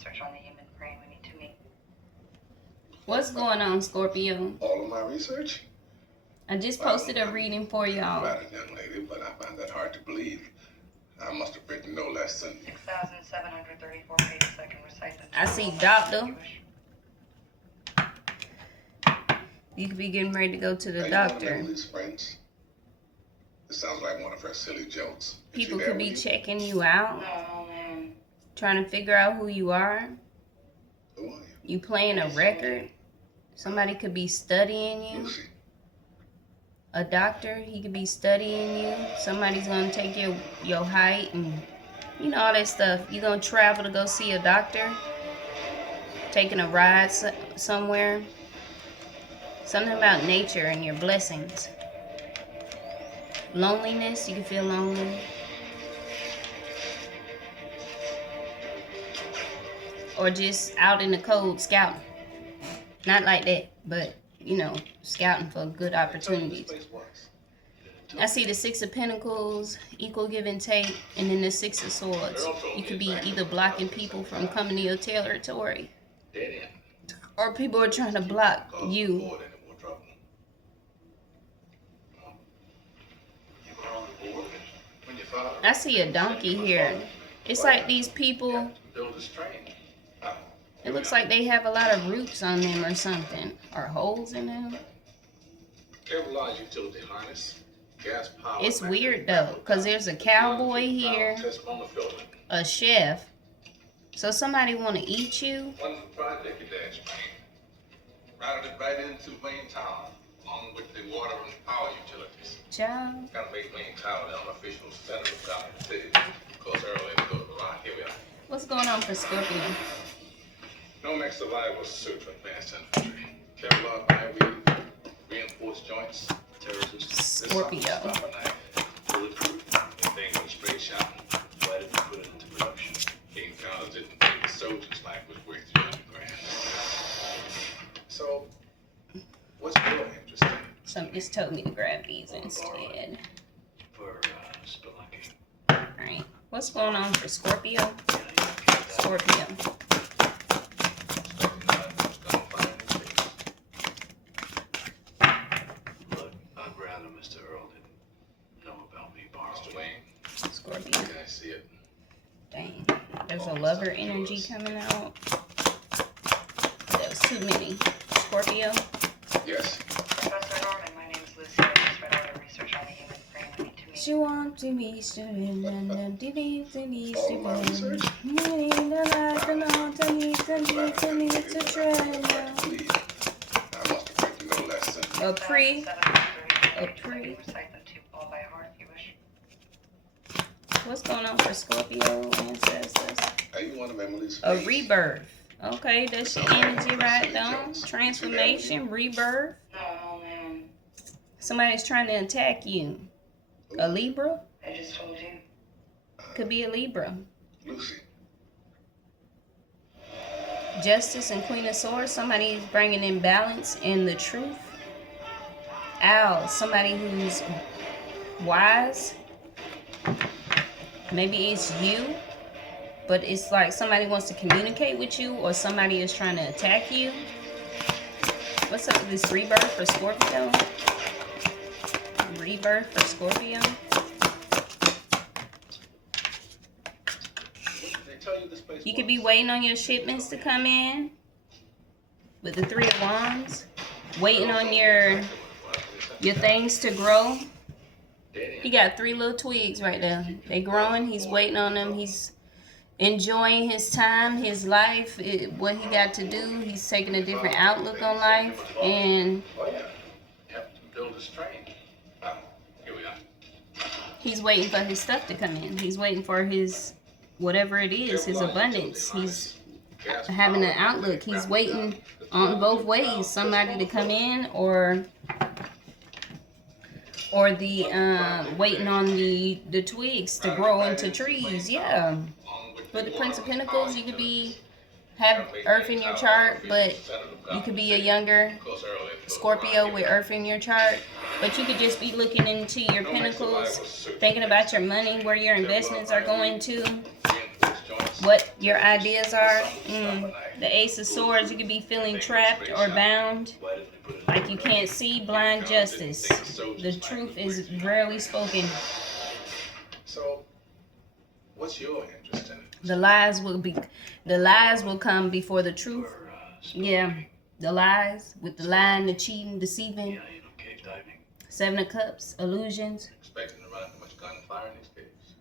research on the human brain. We need to meet. What's going on, Scorpio? All of my research? I just posted a reading for y'all. About it, young lady, but I find that hard to believe. I must have written no less than 6,734 pages. I can recite them. I see doctor. You could be getting ready to go to the doctor. These friends? This sounds like one of her silly jokes. People could be checking you out. No, man. Trying to figure out who you are. Who are you? You playing a record. Somebody could be studying you. Lucy. A doctor, he could be studying you. Somebody's gonna take your height and you know all that stuff. You're gonna travel to go see a doctor. Taking a ride somewhere. Something about nature and your blessings. Loneliness, you can feel lonely. Or just out in the cold scouting. Not like that, but you know, scouting for good opportunities. I see the Six of Pentacles, equal give and take, and then the Six of Swords. You could be either blocking people from coming to your territory, or people are trying to block you. I see a donkey here. It's like these people, it looks like they have a lot of roots on them or something, or holes in them. It's weird though, because there's a cowboy here, a chef. So somebody want to eat you? Routed it right into Wayne Tower, along with the water and power utilities. Child. Gotta make Wayne Tower the unofficial center of Gotham City. Of course, earlier to go to the rock. Here we are. What's going on for Scorpio? No next survivor suit for advanced infantry. Kevlar, iron, reinforced joints, terrorists. Scorpio. Bulletproof. Anything with a straight shot. Why did you put it into production? King Charles didn't think the soldier's life was worth $300,000. So, what's your interest in? Something just told me to grab these instead. For Spelunky. Alright. What's going on for Scorpio? Scorpio. Look, I'd rather Mr. Earl didn't know about me borrowing. Mr. Wayne. Scorpio. Can I see it? Dang. There's a lover energy coming out. That was too many. Scorpio. Yes. Professor Norman, my name is Lucy. I just read all the research on the human brain. We need to meet. She wants to be student and then All my research? A pre. Recite them to all by heart if you wish. What's going on for Scorpio ancestors? Are you one of Emily's A face? rebirth. Okay, that's your energy right now. Transformation, rebirth. No, man. Somebody's trying to attack you. A Libra? I just told you. Could be a Libra. Lucy. Justice and Queen of Swords. Somebody is bringing in balance and the truth. Owl. Somebody who's wise. Maybe it's you. But it's like somebody wants to communicate with you or somebody is trying to attack you. What's up with this rebirth for Scorpio? Rebirth for Scorpio. You could be waiting on your shipments to come in with the Three of Wands. Waiting on your things to grow. He got 3 little twigs right there. They're growing. He's waiting on them. He's enjoying his time, his life, what he got to do. He's taking a different outlook on life, and he's waiting for his stuff to come in. He's waiting for his, whatever it is, his abundance. He's having an outlook. He's waiting on both ways, somebody to come in or the waiting on the twigs to grow into trees. Yeah. For the Prince of Pentacles, you could have Earth in your chart, but you could be a younger Scorpio with Earth in your chart. But you could just be looking into your pentacles, thinking about your money, where your investments are going to. what your ideas are. The Ace of Swords, you could be feeling trapped or bound, like you can't see. Blind justice. The truth is rarely spoken. So, what's your interest in it? The lies will come before the truth. Yeah, the lies with the lying, the cheating, deceiving. Yeah, you know, cave diving. 7 of Cups, illusions. Expecting to run too much gunfire in these caves.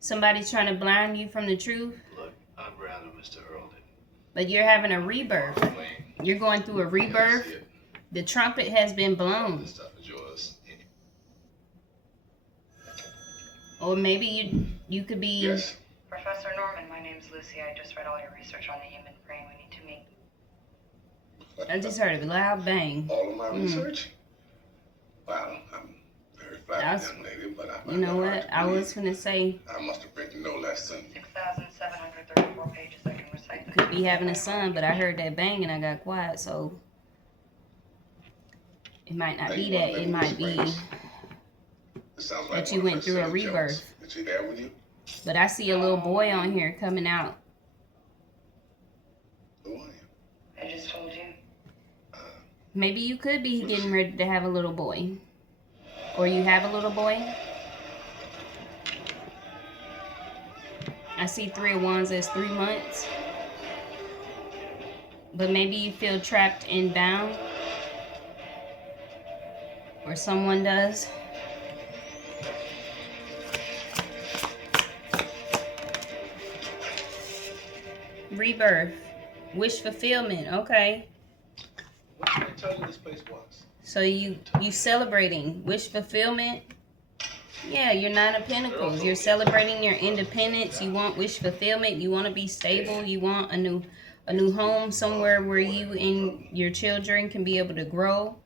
Somebody's trying to blind you from the truth. Look, I'd rather Mr. Earl did. But you're having a rebirth. You're going through a rebirth. The trumpet has been blown. This stuff is yours. Or maybe you could be... Yes. Professor Norman, my name's Lucy. I just read all your research on the human brain. We need to meet. I just heard a loud bang. All of my research? Wow, I'm very flattered, young lady, but you know what? I was going to say... I must have written no lesson. 6,734 pages I can recite. Could be having a son, but I heard that bang and I got quiet, so... It might not be that. It might be that you went through a rebirth. Is she there with you? But I see a little boy on here coming out. Who are you? I just told you. Maybe you could be getting ready to have a little boy. Or you have a little boy. I see 3 of Wands as 3 months. But maybe you feel trapped and bound. Or someone does. Rebirth. Wish fulfillment. Okay. What did I tell you this place was? So you celebrating wish fulfillment. Yeah, you're 9 of Pentacles. You're celebrating your independence. You want wish fulfillment. You want to be stable. You want a new home somewhere where you and your children can be able to grow.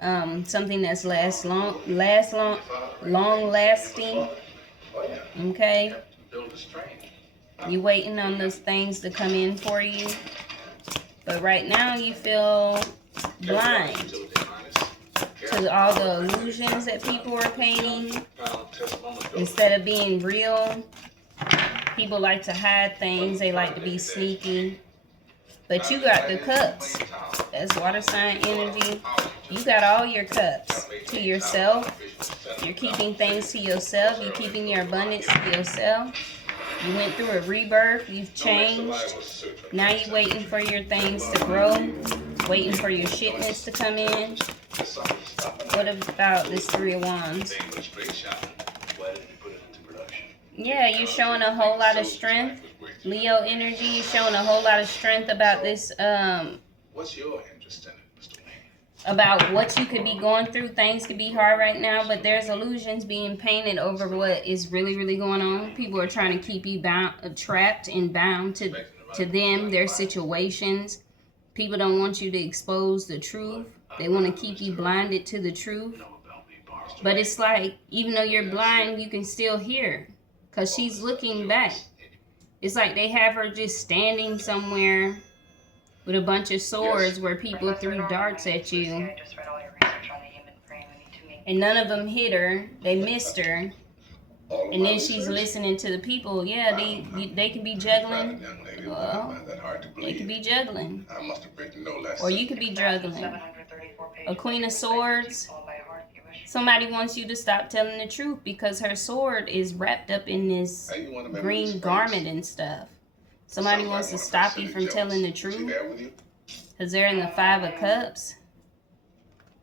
Something that's long lasting. Okay. You waiting on those things to come in for you. But right now you feel blind to all the illusions that people are painting. Instead of being real, people like to hide things. They like to be sneaky. But you got the cups. That's water sign energy. You got all your cups to yourself. You're keeping things to yourself. You're keeping your abundance to yourself. You went through a rebirth. You've changed. Now you're waiting for your things to grow. Waiting for your shipments to come in. What about this 3 of Wands? Yeah, you're showing a whole lot of strength. Leo energy, you're showing a whole lot of strength about this, what's your interest in it, Mr. Wayne? About what you could be going through. Things could be hard right now, but there's illusions being painted over what is really, really going on. People are trying to keep you bound, trapped and bound to them, their situations. People don't want you to expose the truth. They want to keep you blinded to the truth. But it's like, even though you're blind, you can still hear. Because she's looking back. It's like they have her just standing somewhere with a bunch of swords where people threw darts at you. And none of them hit her. They missed her. And then she's listening to the people. Yeah, they can be juggling. Well, they could be juggling. Or you could be juggling. A Queen of Swords. Somebody wants you to stop telling the truth because her sword is wrapped up in this green garment and stuff. Somebody wants to stop you from telling the truth because they're in the 5 of Cups.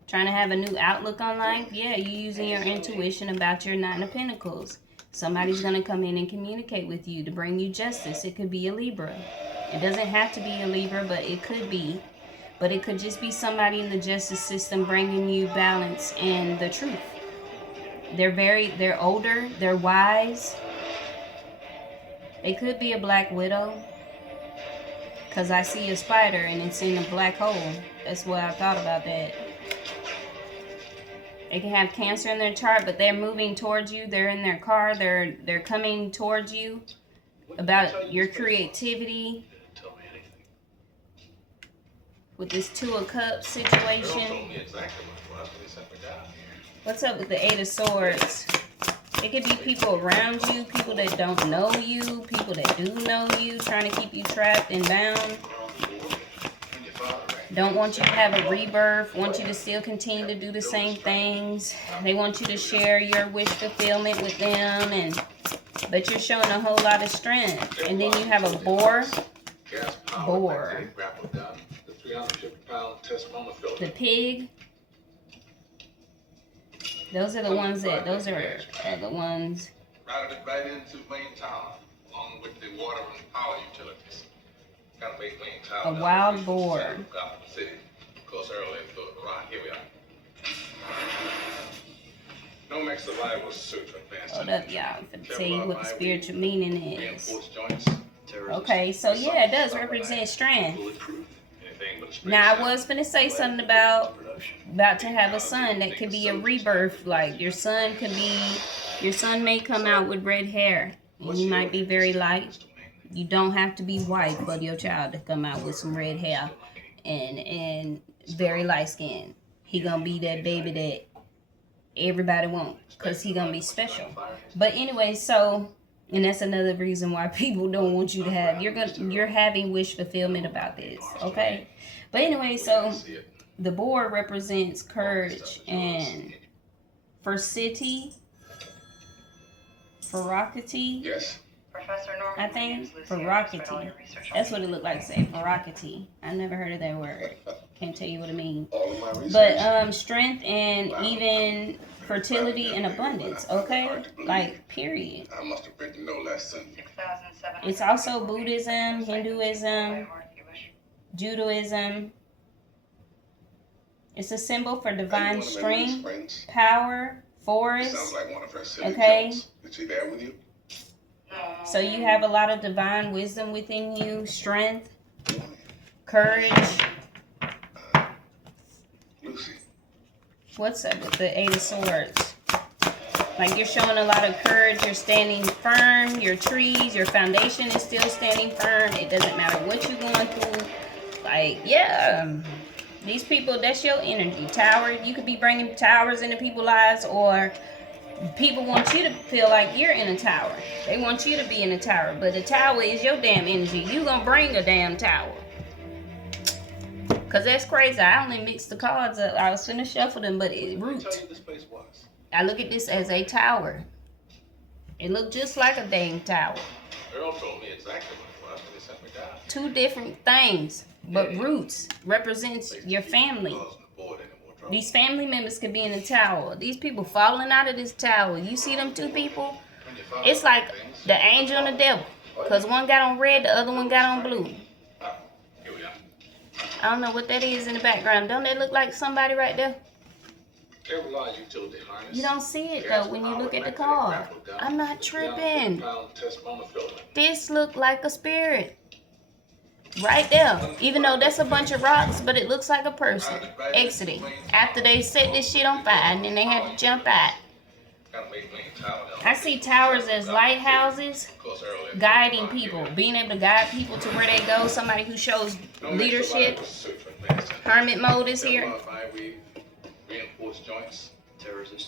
Trying to have a new outlook on life. Yeah, you're using your intuition about your 9 of Pentacles. Somebody's going to come in and communicate with you to bring you justice. It could be a Libra. It doesn't have to be a Libra, but it could be. But it could just be somebody in the justice system bringing you balance and the truth. They're older, they're wise. They could be a black widow. Because I see a spider and it's in a black hole. That's why I thought about that. They can have Cancer in their chart, but they're moving towards you. They're in their car. They're coming towards you about your creativity. With this 2 of Cups situation. What's up with the 8 of Swords? It could be people around you, people that don't know you, people that do know you, trying to keep you trapped and bound. Don't want you to have a rebirth, want you to still continue to do the same things. They want you to share your wish fulfillment with them, but you're showing a whole lot of strength. And then you have a boar. Boar. The pig. Those are the ones that, those are the ones. Routed it right into main town, along with the water and power utilities. Gotta make main town. A wild boar. City. Of course, early around here we are. No max survival suit for advanced. Hold up, y'all. I'm gonna tell you what the spiritual meaning is. Okay, so yeah, it does represent strength. Now, I was gonna say something about to have a son that could be a rebirth. Like your son may come out with red hair, and he might be very light. You don't have to be white for your child to come out with some red hair and very light skin. He gonna be that baby that everybody wants, because he gonna be special. But anyway, so, and that's another reason why people don't want you to have, you're having wish fulfillment about this, okay? But anyway, so the boar represents courage and ferocity. Yes. Professor Norman, I think ferocity. That's what it looked like, say ferocity. I never heard of that word. Can't tell you what it means. But strength and even fertility and abundance, okay? Like, period. I must have written no less than. It's also Buddhism, Hinduism, Judaism. It's a symbol for divine strength, power, force. Sounds like one of her city okay? jokes. Is she there with you? So you have a lot of divine wisdom within you, strength, courage. Lucy. What's up with the Eight of Swords? Like, you're showing a lot of courage. You're standing firm. Your trees, your foundation is still standing firm. It doesn't matter what you're going through. Like, yeah. These people, that's your energy. Tower, you could be bringing towers into people's lives, or people want you to feel like you're in a tower. They want you to be in a tower, but the tower is your damn energy. You gonna bring a damn tower. Cause that's crazy. I only mixed the cards up. I was finna shuffle them, but it roots. I look at this as a tower. It looked just like a dang tower. Earl told me exactly what it was when he sent me down. Two different things, but roots represents your family. These family members could be in a tower. These people falling out of this tower. You see them two people? It's like the angel and the devil. Because one got on red, the other one got on blue. Here we are. I don't know what that is in the background. Don't that look like somebody right there? You don't see it though when you look at the card. I'm not tripping. This look like a spirit. Right there. Even though that's a bunch of rocks, but it looks like a person exiting. After they set this shit on fire and then they had to jump out. I see towers as lighthouses, guiding people, being able to guide people to where they go. Somebody who shows leadership. Hermit mode is here.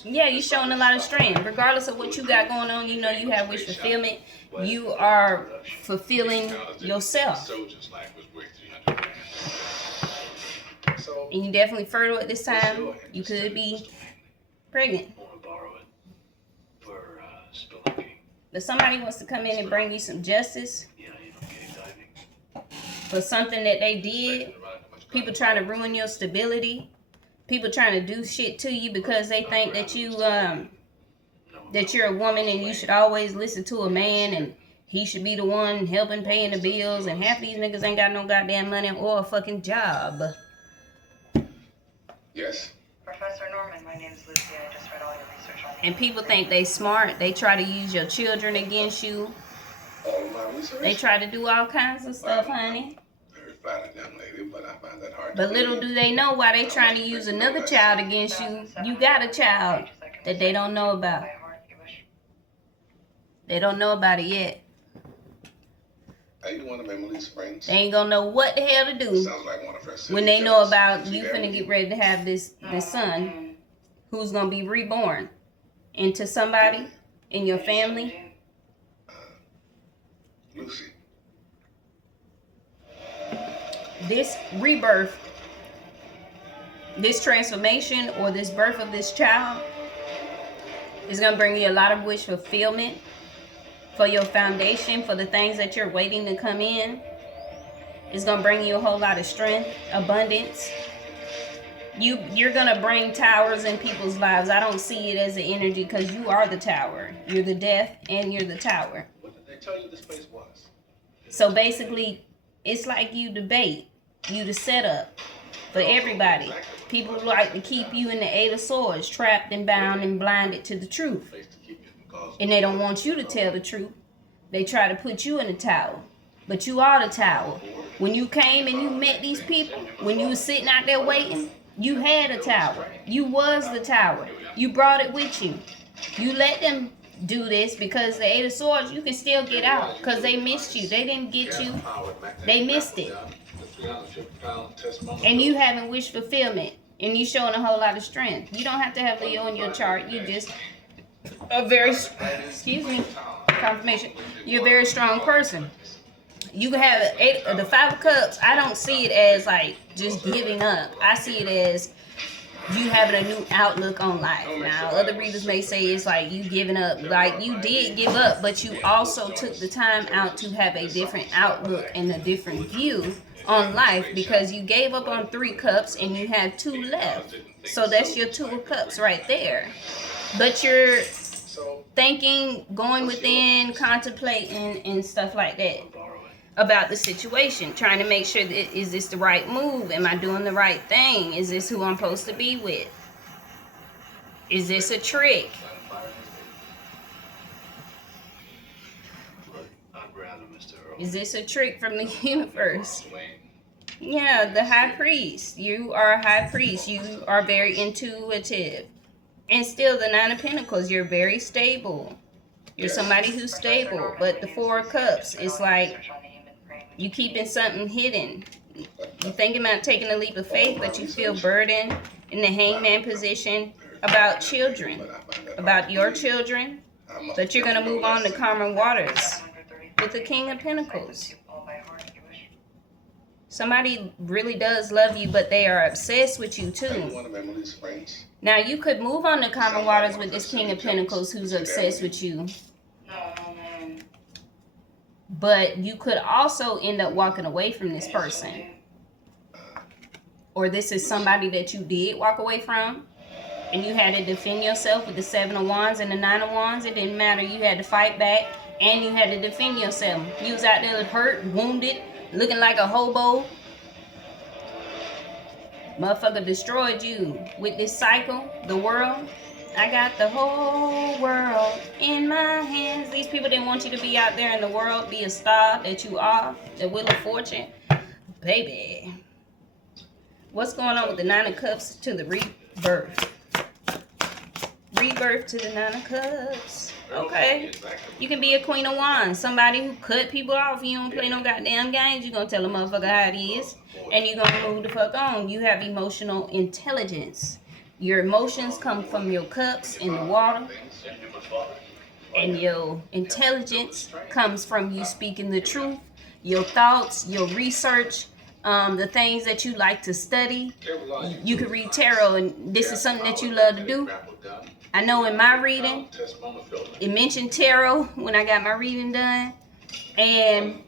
Yeah, you're showing a lot of strength. Regardless of what you got going on, you know you have wish fulfillment. You are fulfilling yourself. And you definitely fertile at this time. You could be pregnant. But somebody wants to come in and bring you some justice for something that they did. People trying to ruin your stability. People trying to do shit to you because they think that you that you're a woman and you should always listen to a man and he should be the one helping paying the bills, and half these niggas ain't got no goddamn money or a fucking job. Yes. Professor Norman, my name's Lucy. I just read all your research on And people think they smart. They try to use your children against you. All of my research? They try to do all kinds of stuff, honey. Very flattered young lady, but I find that hard But to little believe. do they know why they trying to use another child against you. You got a child that they don't know about. They don't know about it yet. Hey, you want to Emily Springs? They ain't gonna know what the hell to do Sounds like one of her city when they know jokes. about Is you she there finna with get ready to have this son who's gonna be reborn into somebody, in your family? Lucy. This rebirth, this transformation, or this birth of this child is going to bring you a lot of wish fulfillment for your foundation, for the things that you're waiting to come in. It's going to bring you a whole lot of strength, abundance. You're going to bring towers in people's lives. I don't see it as an energy because you are the tower. You're the death and you're the tower. What did they tell you this place was? So basically, it's like you debate. You the setup for everybody. People like to keep you in the Eight of Swords, trapped and bound and blinded to the truth. And they don't want you to tell the truth. They try to put you in the tower. But you are the tower. When you came and you met these people, when you was sitting out there waiting, you had a tower. You was the tower. You brought it with you. You let them do this because the Eight of Swords, you can still get out because they missed you. They didn't get you. They missed it. And you having wish fulfillment. And you showing a whole lot of strength. You don't have to have Leo in your chart. You just a very, excuse me, confirmation. You're a very strong person. You can have the Five of Cups. I don't see it as like just giving up. I see it as you having a new outlook on life. Now, other readers may say it's like you giving up. Like you did give up, but you also took the time out to have a different outlook and a different view on life because you gave up on 3 cups and you have 2 left. So that's your 2 of cups right there. But you're thinking, going within, contemplating, and stuff like that about the situation, trying to make sure that is this the right move? Am I doing the right thing? Is this who I'm supposed to be with? Is this a trick? Is this a trick from the universe? Yeah, the High Priest. You are a High Priest. You are very intuitive. And still the Nine of Pentacles. You're very stable. You're somebody who's stable. But the Four of Cups, it's like you keeping something hidden. You're thinking about taking a leap of faith, but you feel burdened in the hangman position about children. About your children. But you're going to move on to calmer waters with the King of Pentacles. Somebody really does love you, but they are obsessed with you too. Now, you could move on to calmer waters with this King of Pentacles who's obsessed with you. But you could also end up walking away from this person. Or this is somebody that you did walk away from. And you had to defend yourself with the Seven of Wands and the Nine of Wands. It didn't matter. You had to fight back. And you had to defend yourself. You was out there hurt, wounded, looking like a hobo. Motherfucker destroyed you with this cycle, the world. I got the whole world in my hands. These people didn't want you to be out there in the world, be a star that you are, the Wheel of Fortune. Baby. What's going on with the Nine of Cups to the rebirth? Rebirth to the Nine of Cups. Okay. You can be a Queen of Wands. Somebody who cut people off. You don't play no goddamn games. You're going to tell a motherfucker how it is. And you're going to move the fuck on. You have emotional intelligence. Your emotions come from your cups in the water. And your intelligence comes from you speaking the truth. Your thoughts, your research, the things that you like to study. You can read tarot, and this is something that you love to do. I know in my reading, it mentioned tarot when I got my reading done. And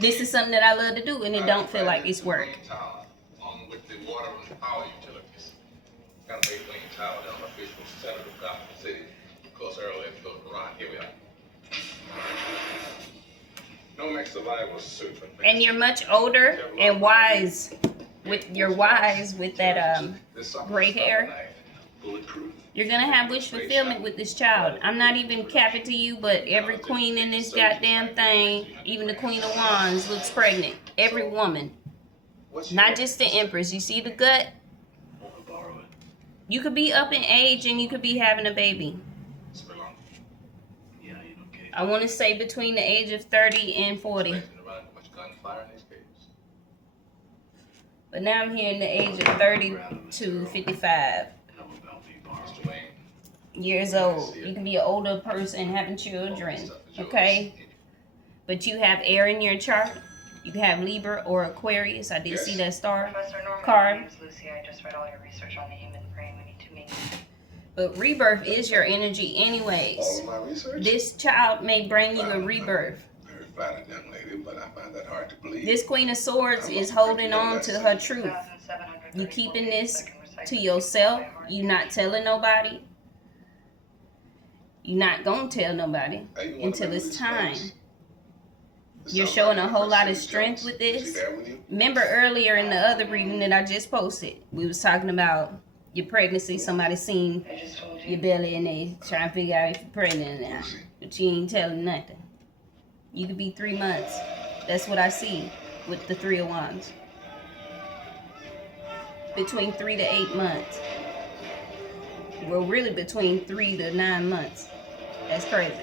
this is something that I love to do, and it don't feel like it's work. And you're much older and wise with that gray hair. You're going to have wish fulfillment with this child. I'm not even capping to you, but every queen in this goddamn thing, even the Queen of Wands, looks pregnant. Every woman. Not just the Empress. You see the gut? You could be up in age and you could be having a baby. I want to say between the age of 30 and 40. But now I'm here in the age of 30 to 55. years old. You can be an older person having children, okay? But you have air in your chart. You can have Libra or Aquarius. I did see that star card. My name's Lucy. I just read all your research on the human brain. We need to meet. But rebirth is your energy anyways. All of my research? This child may bring you a rebirth. Very flattered, young lady, but I find that hard to believe. This Queen of Swords is holding on to her truth. You keeping this to yourself. You not telling nobody. You not gonna tell nobody until it's time. You're showing a whole lot of strength with this. Remember earlier in the other reading that I just posted, we was talking about your pregnancy. Somebody seen your belly and they trying to figure out if you're pregnant now. But you ain't telling nothing. You could be 3 months. That's what I see with the 3 of Wands. Between 3 to 8 months. Well, really between 3 to 9 months. That's crazy.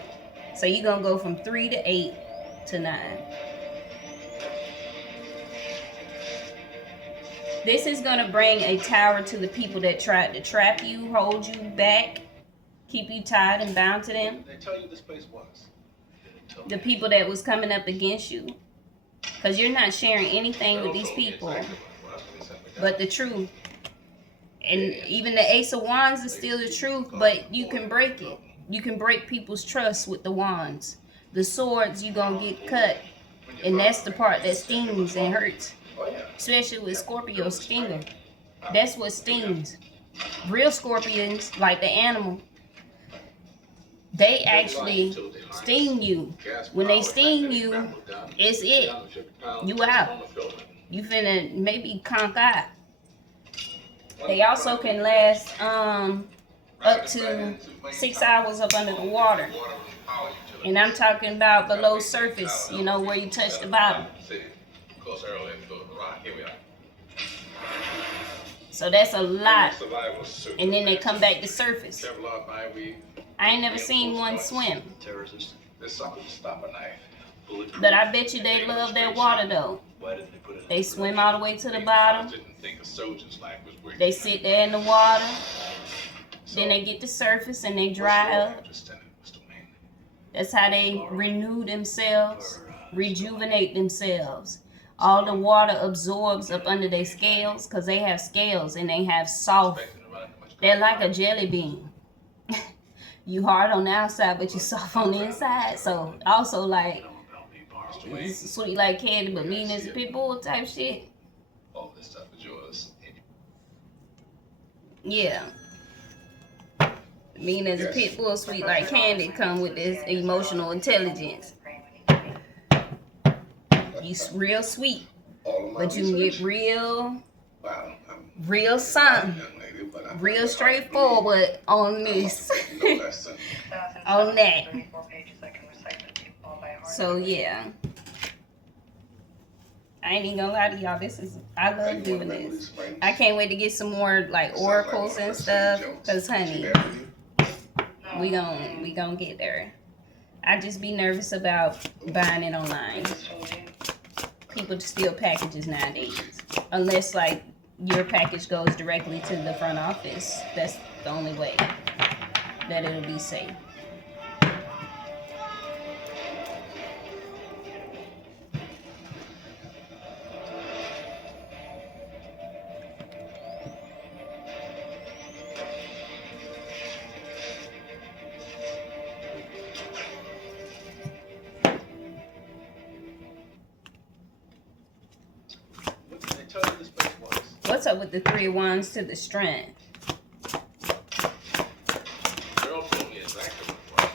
So you're going to go from 3 to 8 to 9. This is going to bring a tower to the people that tried to trap you, hold you back, keep you tied and bound to them. They tell you this place was. The people that was coming up against you. Because you're not sharing anything with these people but the truth. And even the Ace of Wands is still the truth, but you can break it. You can break people's trust with the wands. The swords, you're going to get cut. And that's the part that stings and hurts. Especially with Scorpio stinging. That's what stings. Real scorpions, like the animal, they actually sting you. When they sting you, it's it. You out. You finna maybe conk out. They also can last up to 6 hours up under the water. And I'm talking about below surface, you know, where you touch the bottom. So that's a lot. And then they come back to surface. I ain't never seen one swim. But I bet you they love that water though. They swim all the way to the bottom. They sit there in the water. Then they get to surface and they dry up. That's how they renew themselves, rejuvenate themselves. All the water absorbs up under their scales because they have scales and they have soft. They're like a jelly bean. You hard on the outside, but you soft on the inside. So also like it's sweet like candy, but mean as a pit bull type shit. All this stuff is yours. Yeah. Mean as a pit bull, sweet like candy, come with this emotional intelligence. You real sweet, but you can get real something, real straightforward on this, on that. So yeah, I ain't even gonna lie to y'all. I love doing this. I can't wait to get some more like oracles and stuff, cause honey, we gon' get there. I just be nervous about buying it online. People steal packages nowadays, unless like your package goes directly to the front office. That's the only way that it'll be safe. What's up with the 3 of Wands to the Strength? Girl told me exactly what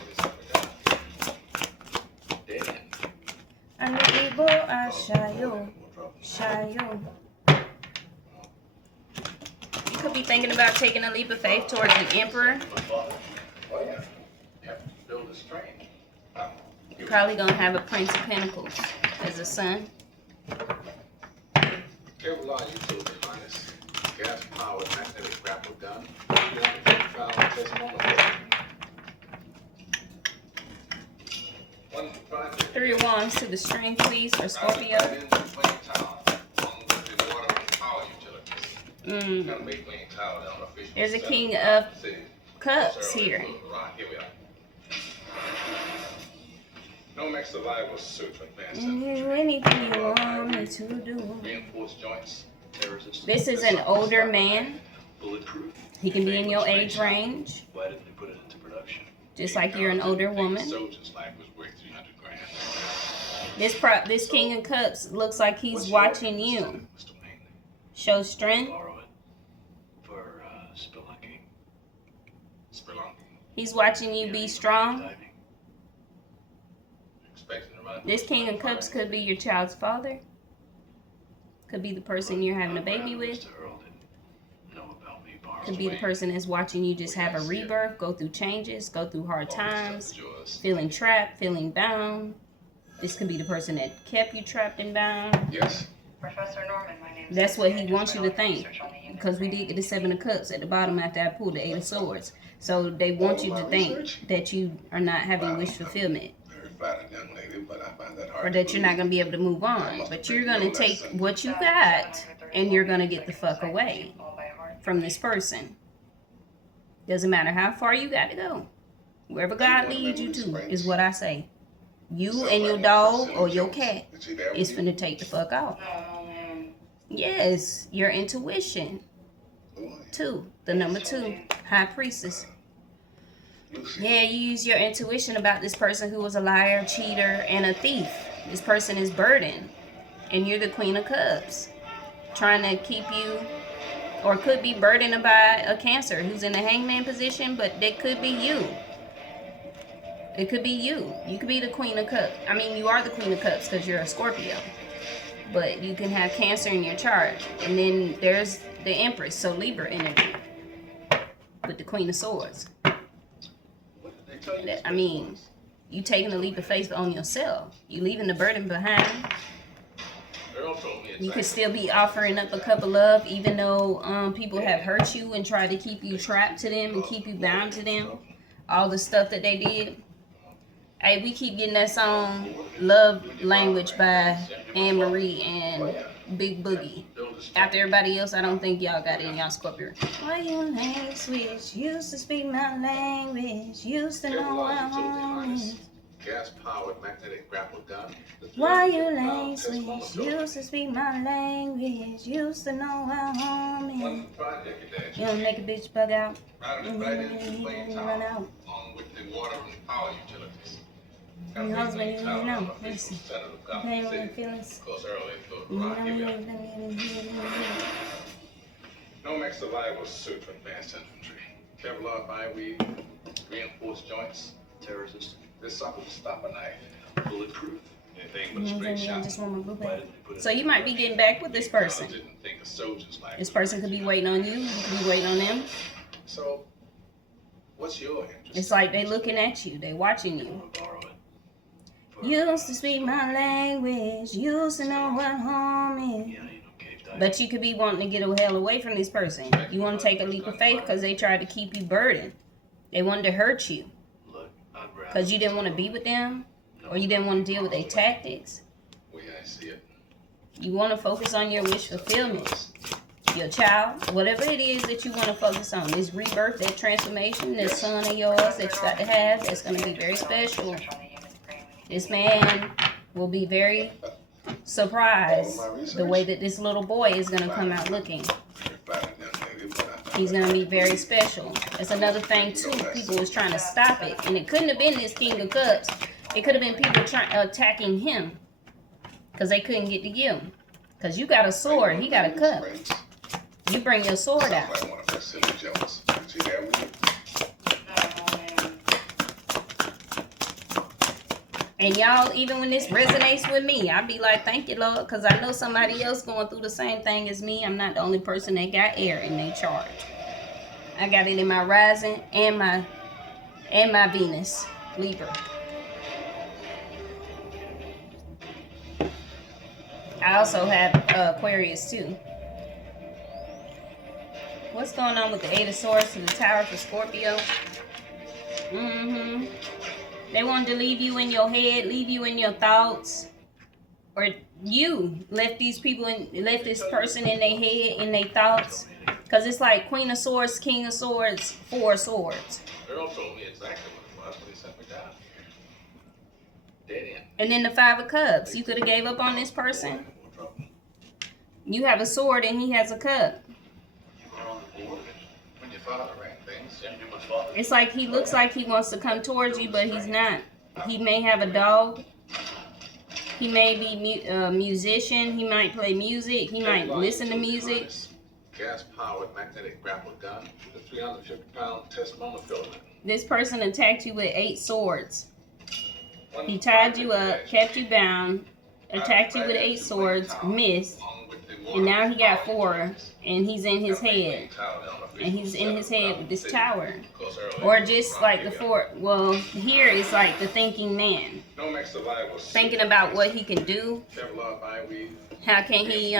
You could be thinking about taking a leap of faith towards the Emperor. You're probably gonna have a Prince of Pentacles as a son. Careful law utility minus gas powered magnetic grapple gun. 3 of Wands to the Strength, please, for Scorpio. There's a King of Cups here. Here we are. No max survival suit for advanced You infantry. anything you want me to do. Reinforced joints, tear resistant. This is an older man. Bulletproof. He can be in your age range, Why didn't they put it into production? just like you're an older woman. Soldier's life was worth 300 grand. This King of Cups looks like he's watching you. Mr. Wayne, Show strength. borrow it for spelunking. Spelunking. He's watching you be strong. Diving. Expecting to run. This King of Cups could be your child's father. Could be the person you're having a baby with. Mr. Earl didn't know about me borrowing. Could be the person that's watching you just have a rebirth, go through changes, go through hard times, feeling trapped, feeling bound. This could be the person that kept you trapped and bound. Yes. Professor Norman, my name is That's what he Lucy. I wants you do to think. research on the human Because we brain. did get the Seven of Cups at the bottom after I pulled the Eight of Swords. So they want you to think that you are not having wish fulfillment. Very flattered young lady, but I find that hard Or to that you're not believe. going to be able to move on. But you're going to take what you got and you're going to get the fuck away from this person. Doesn't matter how far you got to go. Wherever God leads you to is what I say. You and your dog or your cat Is she there with is you? finna take the fuck off. Yes, your intuition. Boy, 2, the number 2, High Priestess. Lucy. Yeah, you use your intuition about this person who was a liar, cheater, and a thief. This person is burdened, and you're the Queen of Cups, trying to keep you, or could be burdened by a Cancer who's in the Hangman position, but they could be you. It could be you. You could be the Queen of Cups. I mean, you are the Queen of Cups because you're a Scorpio. But you can have Cancer in your chart. And then there's the Empress, so Libra energy. With the Queen of Swords. What did they tell you? I mean, you taking a leap of faith on yourself. You leaving the burden behind. Earl told me You could still be offering up a cup of love even though people have hurt you and tried to keep you trapped to them and keep you bound to them. All the stuff that they did. Hey, we keep getting that song Love Language by Anne Marie and Big Boogie. After everybody else, I don't think y'all got it in y'all Scorpio. Why you language switch? Used to speak my language. Used to know what home is. Gas powered magnetic grapple gun. Why you language switch? Used to speak my language. Used to know what home is. You don't make a bitch bug out. Run out. Along with the water and power utilities. Your husband, you know. Listen. Playing with your feelings. Goes early, goes You know right. Here we are. you. No max survival suit for advanced infantry. Kevlar fireweed, reinforced joints, tear resistant. This sucker will stop a knife. Bulletproof. Anything but a straight shot. Just want my blue Why bag. didn't they put it So in you might be getting back with this person. Didn't think a soldier's life This was person worth could be 300 waiting on you. You could be waiting on them. So, what's your interest? It's like they looking at you. They watching you. Borrow it. Used to speak my language. Used to know what home is. Yeah, you know, cave diving. But you could be wanting to get the hell away from this person. You want to take a leap of faith because they tried to keep you burdened. They wanted to hurt you Look, I'd rather because you didn't want to be with them or you didn't want to deal with their tactics. way I see it. You want to focus on your wish fulfillment. Your child, whatever it is that you want to focus on. This rebirth, that transformation, this son of yours that you got to have, that's going to be very special. This man will be very surprised the way that this little boy is going to come out looking. Very flattered young lady, but I find He's that going to be hard very special. That's another thing, too. People was trying to stop it. And it couldn't have been this King of Cups. It could have been people attacking him because they couldn't get to you. Because you got a sword, he got a cup. You bring your sword out. Sounds like one of her silly jokes. Is she there with you? And y'all, even when this resonates with me, I be like, thank you, Lord, because I know somebody else going through the same thing as me. I'm not the only person that got air in their chart. I got it in my rising and my Venus, Libra. I also have Aquarius too. What's going on with the Eight of Swords to the Tower for Scorpio? They wanted to leave you in your head, leave you in your thoughts. Or you left these people left this person in their head, in their thoughts. Because it's like Queen of Swords, King of Swords, Four of Swords. Earl told me exactly what it was when he sent me down. Dead end. And then the Five of Cups. You could have gave up on this person. You have a sword and he has a cup. You were on the board when your father ran things. Yeah, you was father. It's like he looks like he wants to come towards you, but he's not. He may have a dog. He may be a musician. He might play music. He might listen to music. Gas-powered magnetic grapple gun with a 350-pound test monofilament. This person attacked you with 8 swords. He tied you up, kept you bound, attacked you with 8 swords, missed, and now he got 4, and he's in his head. And he's in his head with this tower. Or just like the 4, well, here is like the thinking man. Thinking about what he can do. How can he,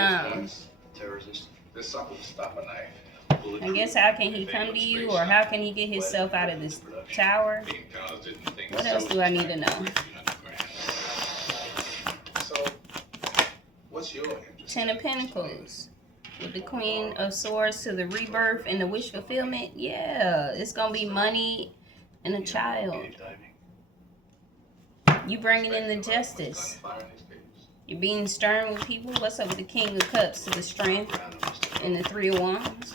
This something to stop a knife. I guess how can he come to you, or how can he get himself out of this tower? What else do I need to know? So, what's your interest? 10 of Pentacles. With the Queen of Swords to the rebirth and the wish fulfillment. Yeah, it's going to be money and a child. You bringing in the justice. You're being stern with people. What's up with the King of Cups to the strength and the 3 of Wands?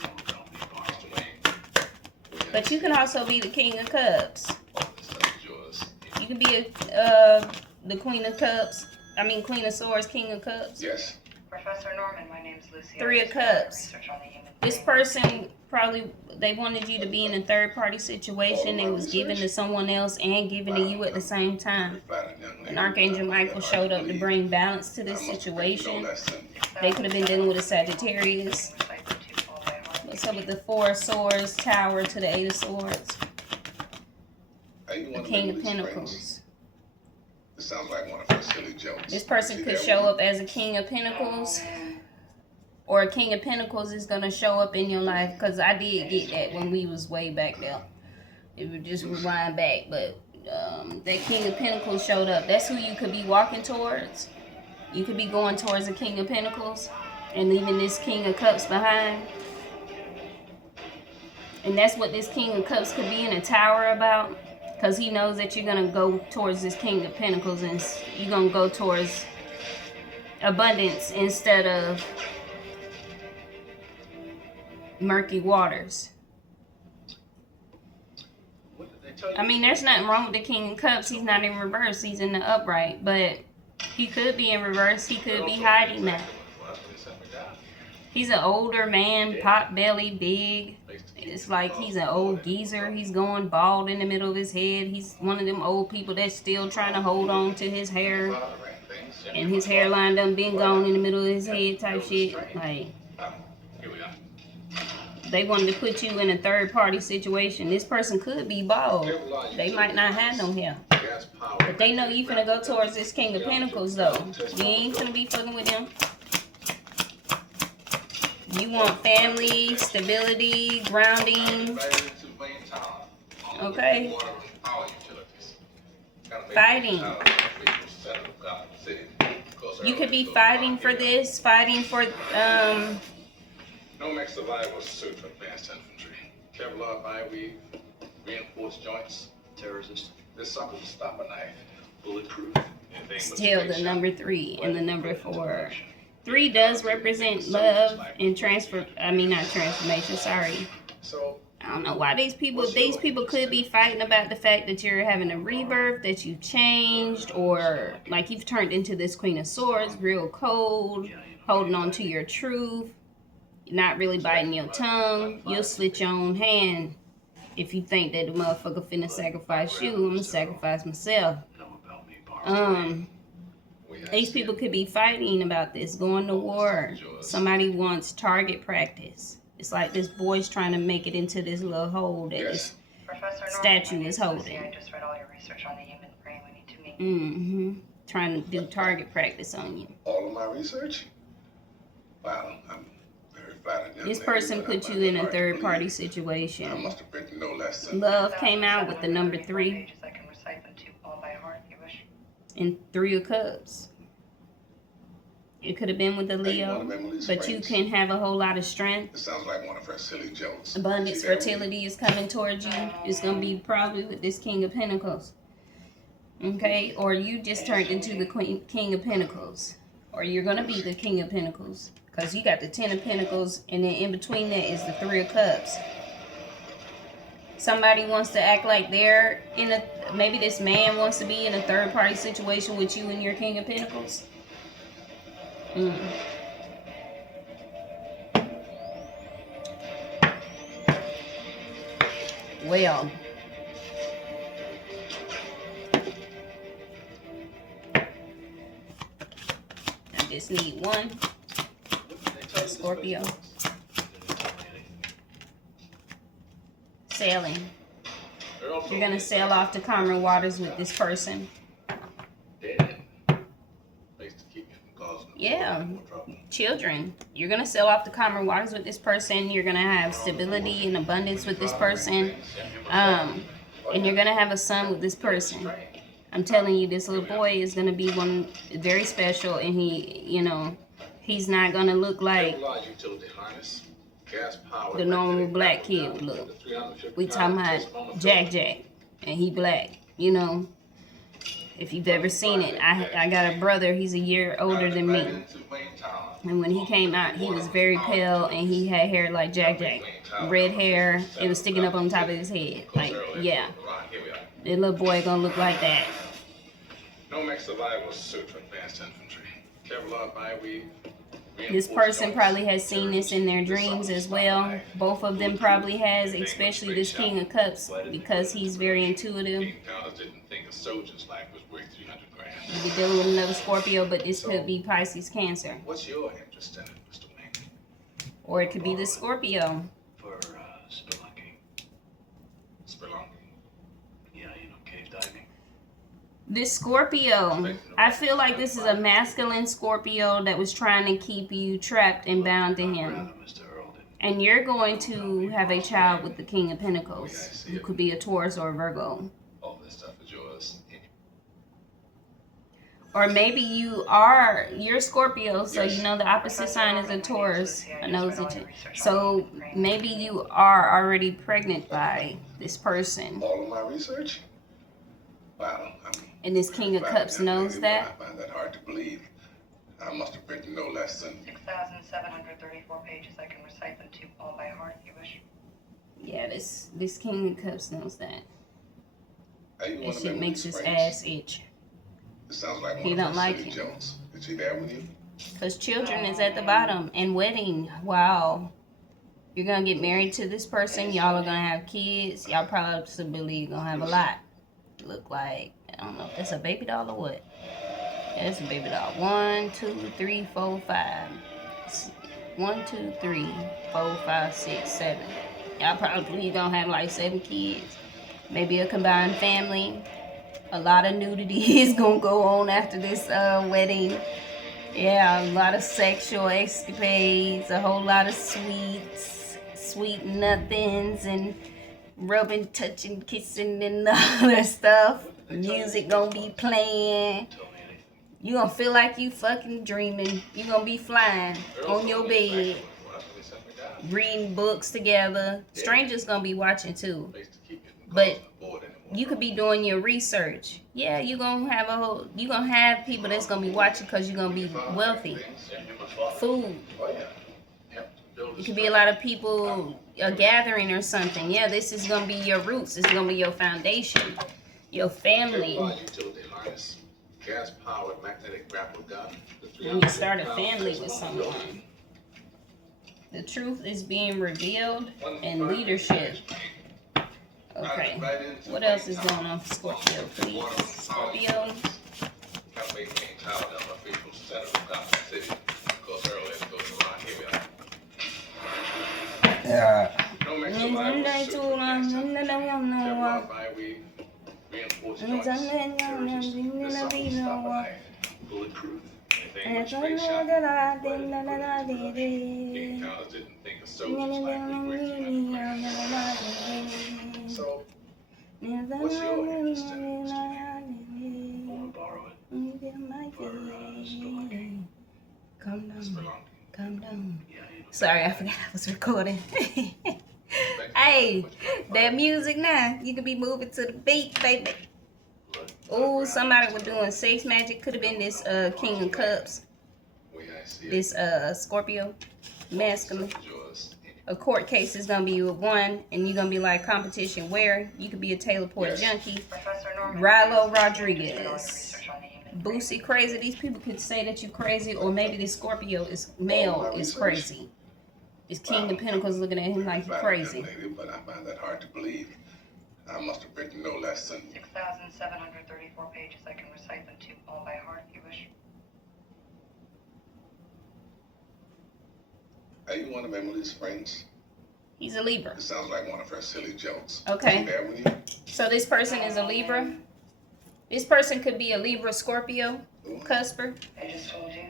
But you can also be the King of Cups. You can be the Queen of Cups. I mean, Queen of Swords, King of Cups. Yes. Professor Norman, my name's Lucy. 3 of Cups. This person probably, they wanted you to be in a third-party situation. They was giving to someone else and giving to you at the same time. And Archangel Michael showed up to bring balance to this situation. They could have been dealing with a Sagittarius. What's up with the 4 of Swords, Tower to the 8 of Swords? The King of Pentacles. It sounds like one of those silly jokes. This person could show up as a King of Pentacles. Or a King of Pentacles is going to show up in your life. Because I did get that when we was way back there. It would just rewind back. But that King of Pentacles showed up. That's who you could be walking towards. You could be going towards the King of Pentacles. And leaving this King of Cups behind. And that's what this King of Cups could be in a tower about. Because he knows that you're going to go towards this King of Pentacles. And you're going to go towards abundance instead of murky waters. I mean, there's nothing wrong with the King of Cups. He's not in reverse. He's in the upright. But he could be in reverse. He could be hiding that. He's an older man, pot belly, big. It's like he's an old geezer. He's going bald in the middle of his head. He's one of them old people that's still trying to hold on to his hair. And his hairline done been gone in the middle of his head type shit. Like, they wanted to put you in a third party situation. This person could be bald. They might not have no hair. But they know you finna go towards this King of Pentacles though. You ain't finna be fucking with them. You want family, stability, grounding. Okay. Fighting. You could be fighting for this, fighting for Nomex survival suit for advanced infantry. Kevlar bi-weave, reinforced joints, tear resistant. This something to stop a knife. Bulletproof. still the number 3 and the number 4. 3 does represent love and transformation, sorry. I don't know why these people could be fighting about the fact that you're having a rebirth, that you changed, or like you've turned into this Queen of Swords, real cold, holding on to your truth, not really biting your tongue. You'll slit your own hand if you think that the motherfucker finna sacrifice you. I'm gonna sacrifice myself. These people could be fighting about this, going to war. Somebody wants target practice. It's like this boy's trying to make it into this little hole that this statue is holding. I just read all your research on the human brain. We need to meet. Trying to do target practice on you. All of my research? Wow, I'm very flattered. This person put you in a third party I situation. must have written no less than Love came out with the number 3 I can recite them to all by heart if you wish. and 3 of Cups. It could have been with the Leo, but you can have a whole lot of strength. It sounds like one of her silly jokes. Abundance, fertility is coming towards you. It's going to be probably with this King of Pentacles. Okay? Or you just turned into the King of Pentacles. Or you're going to be the King of Pentacles. Because you got the 10 of Pentacles, and then in between that is the 3 of Cups. Somebody wants to act like they're in a... Maybe this man wants to be in a third-party situation with you and your King of Pentacles. Well, I just need one. Scorpio. Sailing. You're going to sail off to calmer waters with this person. Yeah, children. You're going to sail off to calmer waters with this person. You're going to have stability and abundance with this person. And you're going to have a son with this person. I'm telling you, this little boy is going to be one very special. And he, you know, he's not going to look like the normal black kid would look. We talking about Jack. And he black, you know. If you've ever seen it, I got a brother, he's a year older than me. And when he came out, he was very pale and he had hair like Jack. Red hair, it was sticking up on top of his head. Like, yeah. The little boy gonna look like that. No max survival suit for advanced infantry. Kevlar bioweave. This person probably has seen this in their dreams as well. Both of them probably has, especially this King of Cups, because he's very intuitive. You'll be dealing with another Scorpio, but this could be Pisces, Cancer. What's your interest in it, Mr. Wayne? Or it could be the Scorpio. For spelunking. Spelunking? Yeah, you know, cave diving. This Scorpio, I feel like this is a masculine Scorpio that was trying to keep you trapped and bound to him. And you're going to have a child with the King of Pentacles, who could be a Taurus or a Virgo. All this stuff is yours. Or maybe you're Scorpio, so you know the opposite sign is a Taurus. I know it's so maybe you are already pregnant by this person. All of my research? Wow. And this King of Cups knows that. I find that hard to believe. I must have written no less than 6,734 pages. I can recite them to you all by heart if you wish. Yeah, this King of Cups knows that. That shit makes his ass itch. It sounds like he don't like it. Jones. Is he there with you? Because children is at the bottom. And wedding. Wow. You're going to get married to this person. Y'all are going to have kids. Y'all probably going to have a lot. Look like, I don't know if that's a baby doll or what. Yeah, that's a baby doll. 1, 2, 3, 4, 5. 1, 2, 3, 4, 5, 6, 7. Y'all probably going to have like 7 kids. Maybe a combined family. A lot of nudity is going to go on after this wedding. Yeah, a lot of sexual escapades, a whole lot of sweet nothings, and rubbing, touching, kissing, and all that stuff. Music going to be playing. You going to feel like you fucking dreaming. You going to be flying on your bed, reading books together. Strangers going to be watching too. But you could be doing your research. Yeah, you're going to have people that's going to be watching because you're going to be wealthy. Food. It could be a lot of people, a gathering or something. Yeah, this is going to be your roots. This is going to be your foundation. Your family. When you start a family with someone. The truth is being revealed and leadership. Okay, what else is going on for Scorpio, please? Scorpio. So, what's your interest in it, Mr. I want to borrow it for spelunking. Calm down. Spelunking. Calm down. Yeah, you know. Sorry, I forgot I was recording. Hey, that music now. You can be moving to the beat, baby. Oh, somebody was doing sex magic. Could have been this King of Cups. Way I see it. This Scorpio masculine. Yours. A court case is gonna be with one, and you're gonna be like competition where you could be a Taylor Port junkie. Professor Norman. Rilo Research Rodriguez. on the human Boosie crazy. These people could say that you crazy, or maybe this Scorpio is male is crazy. This King of Pentacles looking at him like he's crazy. Lady, but I find that hard to believe. I must have written no less than 6,734 pages. I can recite them to you all by heart if you wish. Are you one of Emily's friends? He's a Libra. It sounds like one of her silly jokes. Okay. Is she there with you? So this person is a Libra. This person could be a Libra Scorpio cusper. I just told you.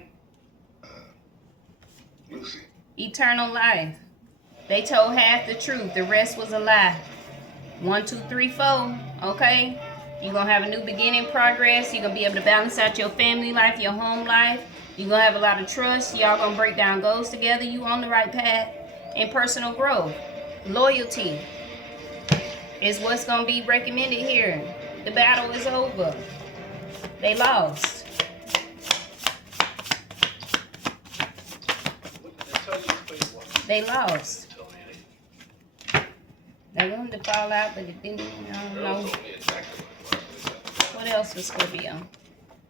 Lucy. Eternal life. They told half the truth. The rest was a lie. 1, 2, 3, 4. Okay. You're going to have a new beginning, progress. You're going to be able to balance out your family life, your home life. You're going to have a lot of trust. Y'all going to break down goals together. You on the right path. And personal growth. Loyalty is what's going to be recommended here. The battle is over. They lost. What did they tell you to play what? They lost. Tell me. They wanted to fall out, but it didn't. I don't know. Girls told me exactly what it was. What else was Scorpio?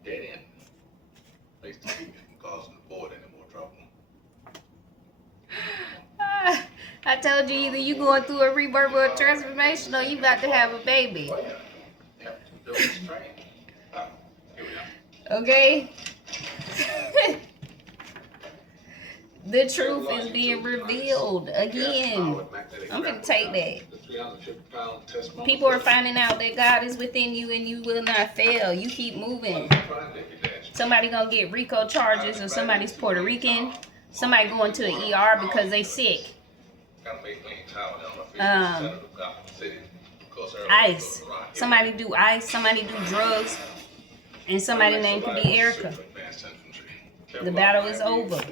Dead end. Place to keep you from causing the board any more trouble. I told you either you going through a rebirth or a transformation, or you about to have a baby. Oh, yeah. Yeah, build this train. Here we are. Okay? The truth is being revealed again. I'm gonna take that. The 350-pound test motor. People are finding out that God is within you and you will not fail. You keep moving. Somebody gonna get RICO charges, or somebody's Puerto Rican. Somebody going to the ER because they sick. Ice. Somebody do ice. Somebody do drugs. And somebody's name could be Erica. The battle is over.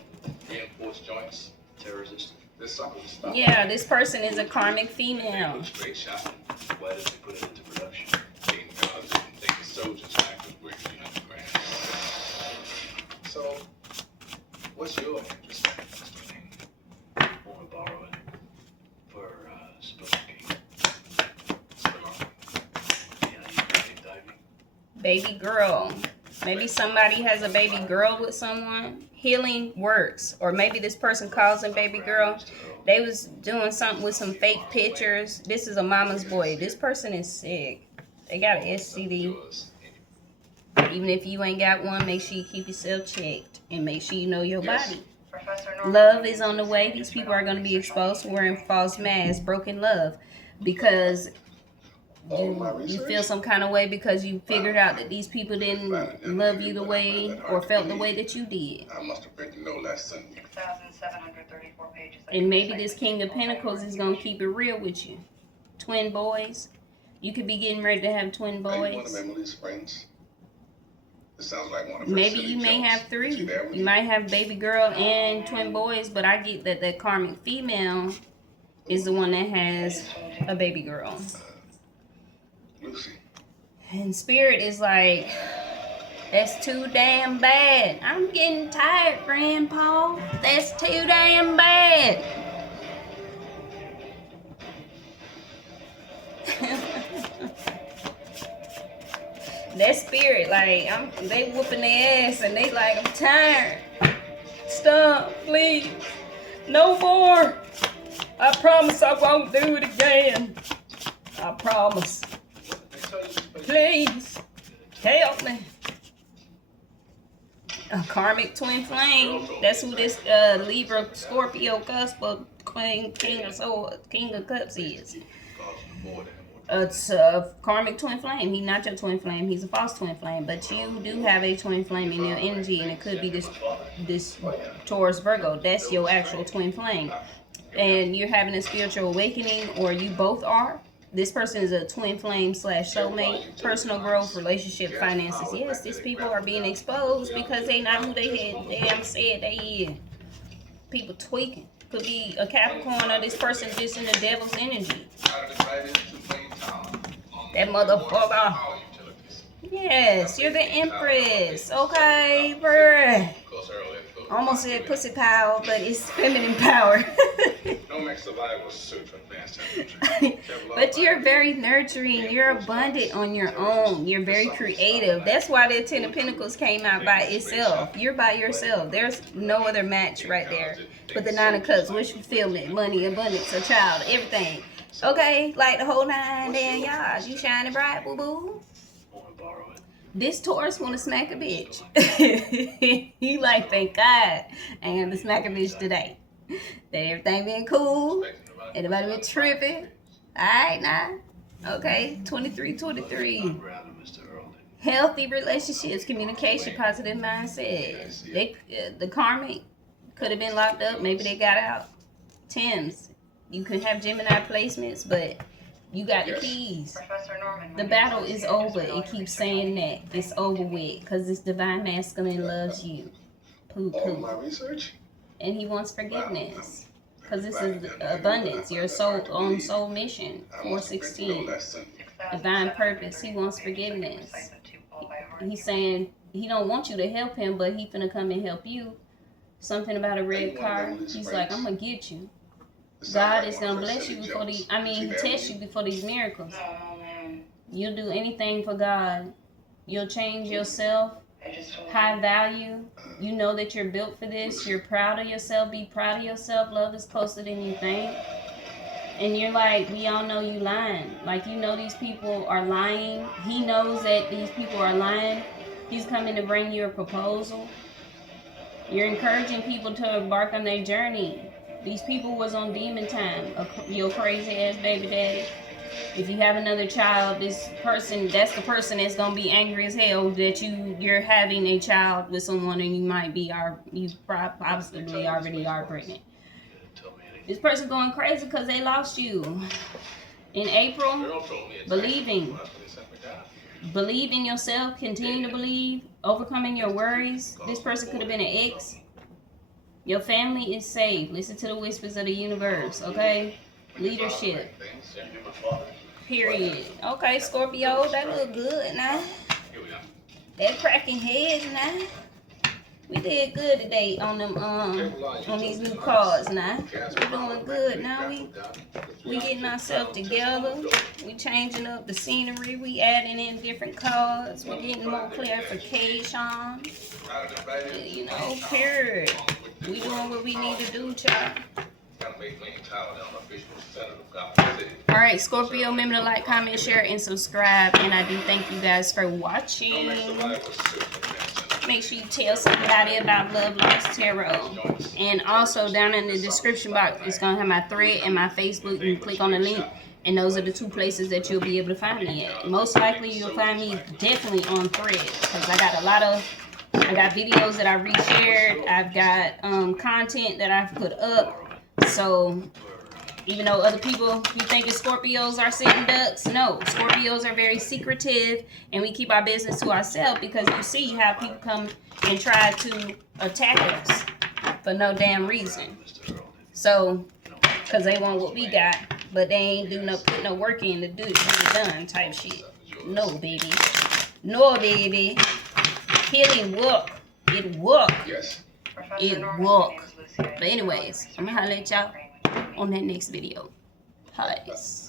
Reinforced joints. Terror resistant. This sucker will stop. Yeah, this person is a karmic female. Straight shot. Why did they put it into production? Being guards didn't think the soldiers back was worth $300,000. So, what's your interest, Mr. King? I want to borrow it for spelunking. Yeah, you know, cave diving. Baby girl. Maybe somebody has a baby girl with someone. Healing works. Or maybe this person calls him baby girl. They was doing something with some fake pictures. This is a mama's boy. This person is sick. They got an STD. Even if you ain't got one, make sure you keep yourself checked. And make sure you know your body. Professor Norman. Love is on the way. These people are going to be exposed for wearing false masks, broken love. Because you feel some kind of way because you figured out that these people didn't love you the way or felt the way that you did. I must have written no less than 6,734 pages. And maybe this King of Pentacles is going to keep it real with you. Twin boys. You could be getting ready to have twin Are you one of boys. Emily's friends? It sounds like one of her Maybe silly you may jokes. have Is she three. there with You might have baby girl and twin boys, but I get that that karmic female is the one that has a baby girl. Lucy. And spirit is like, that's too damn bad. I'm getting tired, Grandpa. That's too damn bad. That spirit, like, they whooping their ass and they like, I'm tired. Stop, please. No more. I promise I won't do it again. I promise. Please, help me. A karmic twin flame. That's who this Libra Scorpio cusp of King of Cups is. It's a karmic twin flame. He's not your twin flame. He's a false twin flame. But you do have a twin flame in your energy, and it could be this Taurus Virgo. That's your actual twin flame. And you're having a spiritual awakening, or you both are. This person is a twin flame / soulmate, personal growth, relationship, finances. Yes, these people are being exposed because they not who they had damn said they is. People tweaking. Could be a Capricorn or this person just in the devil's energy. That motherfucker. Yes, you're the Empress. Okay, bruh. Almost said pussy power, but it's feminine power. But you're very nurturing. You're abundant on your own. You're very creative. That's why the Ten of Pentacles came out by itself. You're by yourself. There's no other match right there. But the Nine of Cups, wish fulfillment, money, abundance, a child, everything. Okay, like the whole 9 damn yards. You shining bright, boo-boo. This Taurus want to smack a bitch. He like, thank God I ain't gonna smack a bitch today. That everything been cool. Anybody been tripping? Alright now. Okay, 23. Healthy relationships, communication, positive mindset. The karmic could have been locked up. Maybe they got out. Tens. You could have Gemini placements, but you got the keys. The battle is over. It keeps saying that. It's over with. Because this divine masculine loves you. Poo-poo. And he wants forgiveness. Because this is abundance. Your soul on soul mission. 416. Divine purpose. He wants forgiveness. He's saying he don't want you to help him, but he finna come and help you. Something about a red car. He's like, I'm going to get you. God is going to bless you before he tests you before these miracles. You'll do anything for God. You'll change yourself. High value. You know that you're built for this. You're proud of yourself. Be proud of yourself. Love is closer than you think. And you're like, we all know you lying. Like, you know these people are lying. He knows that these people are lying. He's coming to bring you a proposal. You're encouraging people to embark on their journey. These people was on demon time. Your crazy ass baby daddy. If you have another child, this person, that's the person that's gonna be angry as hell that you're having a child with someone and you possibly already are pregnant. This person going crazy because they lost you. In April, believing. Believe in yourself. Continue to believe. Overcoming your worries. This person could have been an ex. Your family is saved. Listen to the whispers of the universe, okay? Leadership. Period. Okay, Scorpio, that look good now. That cracking heads now. We did good today on them on these new cards now. We're doing good now. We getting ourselves together. We changing up the scenery. We adding in different cards. We getting more clarification. You know, period. We doing what we need to do, child. Alright, Scorpio, remember to like, comment, share, and subscribe. And I do thank you guys for watching. Make sure you tell somebody about LoveLocsTarot. And also down in the description box, it's going to have my thread and my Facebook. You can click on the link. And those are the two places that you'll be able to find me at. Most likely you'll find me definitely on thread. Because I got videos that I reshared. I've got content that I've put up. So, even though other people, you think Scorpios are sitting ducks, no. Scorpios are very secretive, and we keep our business to ourselves because you see how people come and try to attack us for no damn reason. So, because they want what we got, but they ain't put no work in to do it done type shit. No, baby. No, baby. Healing work. It work. Yes. It work. But anyways, I'm gonna holler at y'all on that next video. Peace.